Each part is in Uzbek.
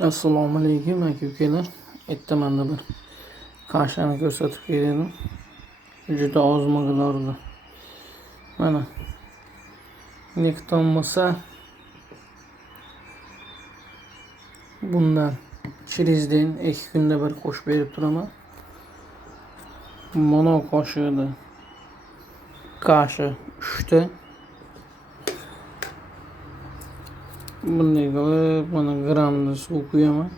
Assalomu alaykum aka-ukalar. Ertamanda bir kashani ko'rsatib keldim. Juda oz miqdorda. Mana nekton bo'lsa bundan chirizdin 2 kunda bir qo'shib berib turaman. Mana qoshiqda kashi 3 ta. Bunday qilib mana gramda suv quyaman.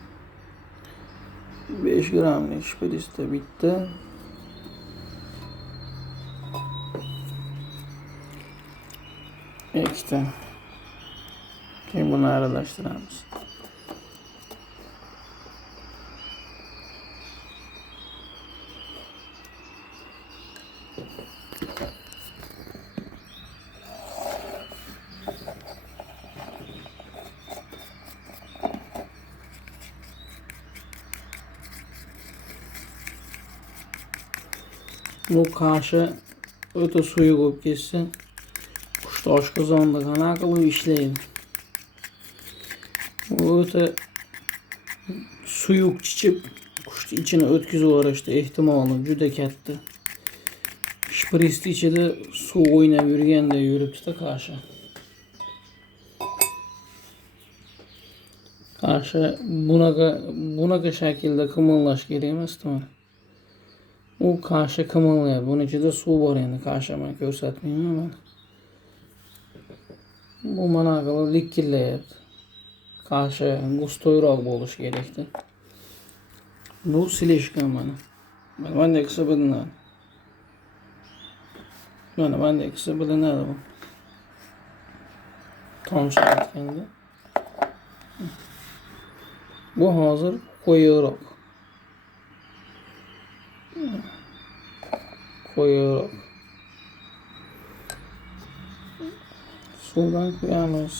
5 gramlik shpritsda bitta. Ikkita. Keyin buni aralashtiramiz. Bu kashi o'ta suyuq bo'lib ketsa, qushni oshqozonida qanaqa qilib ishlaydi. Bu o'ta suyuq chichib, qushni ichini o'tkazib yuborishda ehtimoli juda katta. Shpritsning ichida suv o'ynab yurganday yuribdi-da kashi. Kashi bunaqa shaklda qimillash kerak emas-da. U kashi qimillayapti. Buning ichida suv bor endi. Kashi men ko'rsatmayman mana. Bu mana qilib likillayapti. Kashi gustoyroq bo'lishi kerak-da. Bu silishgan mana. Mana bunday qilsa bilinadi. Mana bunday qilsa bilinadi bu. Tomchi aytganda. Bu hozir qo'yiqroq. Suvdan quyamiz.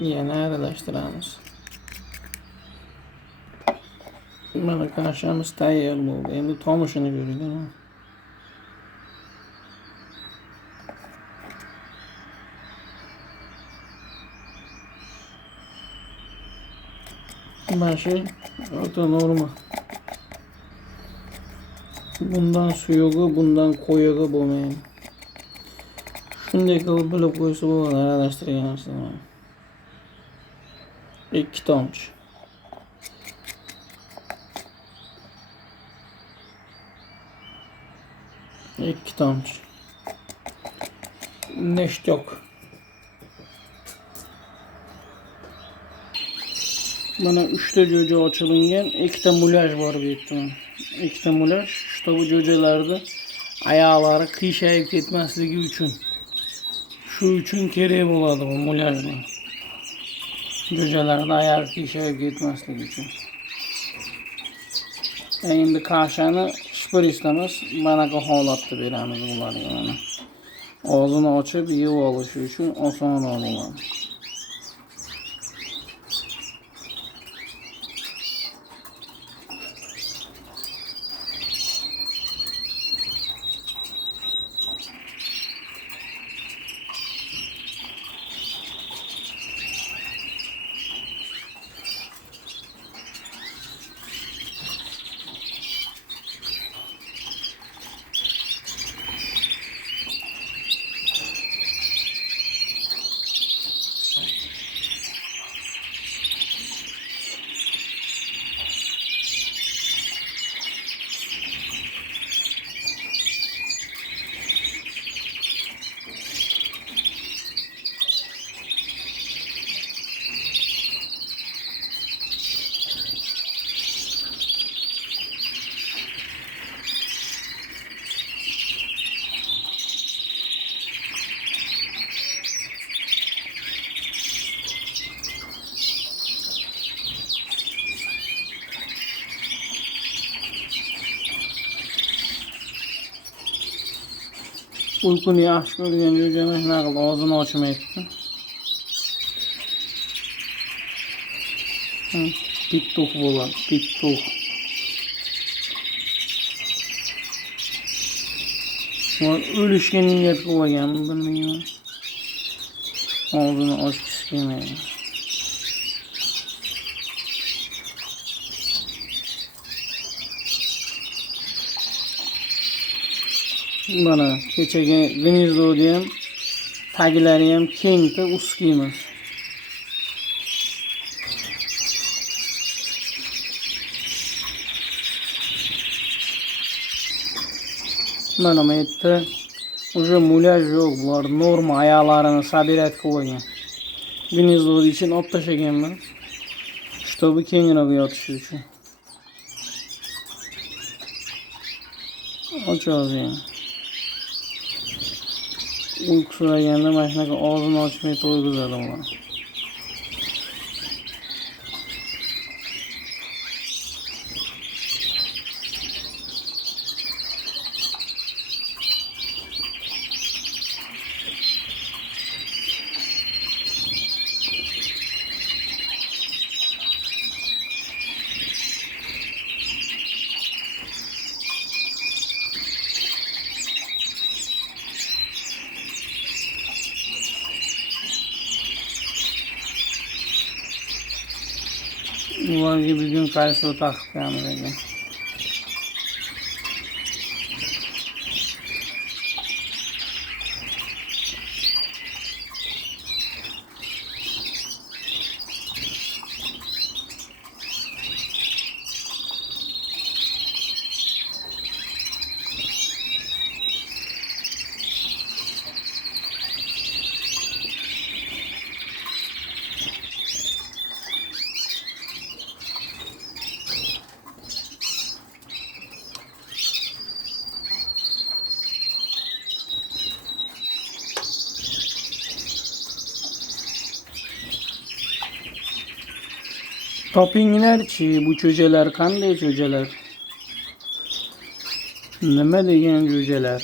Yana aralashtiramiz. Mana kashamiz tayyor bo'ldi. Endi tomishini ko'ringlar. Başı o'ta normal. Bundan suyuğu, bundan koyuğu bo'lmaydi. Shunday qilib bilib qo'ysa bo'ladi, aralashtirgansiz. 2 tomchi. 2 tomchi. Neshtok. Mana 3 ta jo'ja ochilingan, 2 ta mulyaj bor bu yerda. 2 ta mulyaj, shu bu jo'jalarda oyoqlari qiyshayib ketmasligi uchun. Shu uchun kerak bo'ladi bu mulyajlar. Jo'jalarda oyoq qiyshayib ketmasligi uchun. Endi kashani shpritsdamiz, bunaqa holatda beramiz ularga mana. Og'zini ochib yeb olishi uchun osonroq bo'ladi. Uykuni yaxshi ko'rgan jo'jamiz naql og'zini ochmayapti. Pittuq bo'ladi, pittuq. O'lishga niyat qilmaganmi bilmayman. Og'zini ochgisi kelmaydi. Mana kechagi gnizdodi ham taglari ham kengda, ustki emas. Mana bu yerda уже mulyaj yo'q, bular norma oyoqlarini sabirать qilib qo'ygan. Gnizdodi için olib tashlaganman, чтобы kengroq yotishi uchun. Ochamiz. Uyqu so'raganda mana shunaqa og'zini ochmay to'yg'izadi ular. Ularga bugun qaysi taqib qo'yamiz ekan. Topinglarchi, bu cho'jalar qanday cho'jalar? Nima degan jo'jalar?